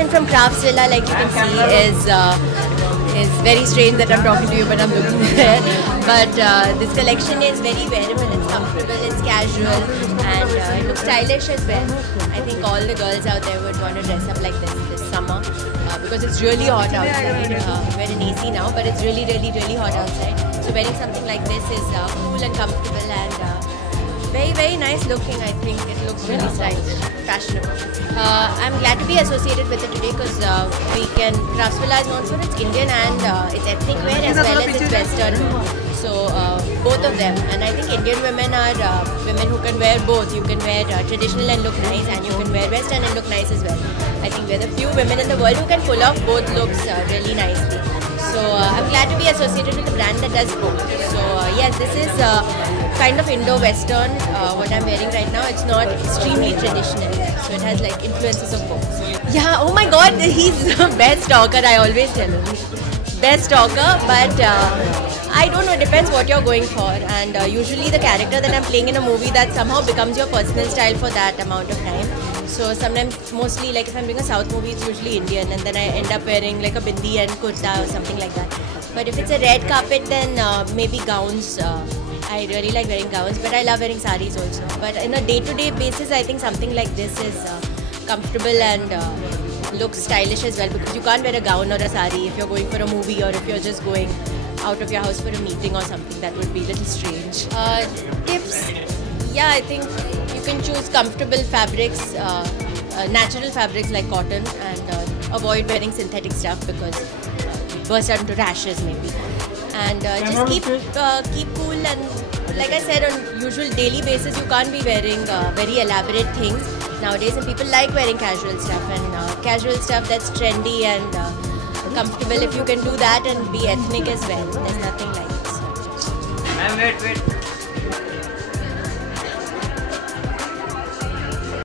collection from Craftsvilla, like you can see, is very strange that I'm talking to you, but I'm looking there. But this collection is very wearable, it's comfortable, it's casual, and it looks stylish as well. I think all the girls out there would want to dress up like this summer because it's really hot outside. We're in AC now, but it's really hot outside. So wearing something like this is cool and comfortable and very nice looking. I think it looks really stylish, fashionable. I'm glad to be associated with it today because Craftsvilla is known for its Indian and its ethnic wear as well as its Western. So both of them, and I think Indian women are women who can wear both. You can wear traditional and look nice, and you can wear Western and look nice as well. I think we're the few women in the world who can pull off both looks really nicely. So I'm glad to be associated with a brand that does both. So yes, this is kind of Indo-Western, what I'm wearing right now. It's not extremely traditional, so it has like influences of both. Yeah, oh my god, he's the best talker, I always tell him. Best talker, but I don't know, it depends what you're going for, and usually the character that I'm playing in a movie, that somehow becomes your personal style for that amount of time. So sometimes, mostly like if I'm doing a South movie, it's usually Indian, and then I end up wearing like a bindi and kurta or something like that. But if it's a red carpet, then maybe gowns. I really like wearing gowns, but I love wearing saris also. But in a day-to-day basis, I think something like this is comfortable and looks stylish as well, because you can't wear a gown or a sari if you're going for a movie or if you're just going out of your house for a meeting or something. That would be a little strange. Tips, yeah, I think you can choose comfortable fabrics, natural fabrics like cotton, and avoid wearing synthetic stuff because you burst out into rashes maybe. And just keep cool, and like I said, on usual daily basis you can't be wearing very elaborate things nowadays, and people like wearing casual stuff, and casual stuff that's trendy and comfortable. If you can do that and be ethnic as well, there's nothing like this. Wait.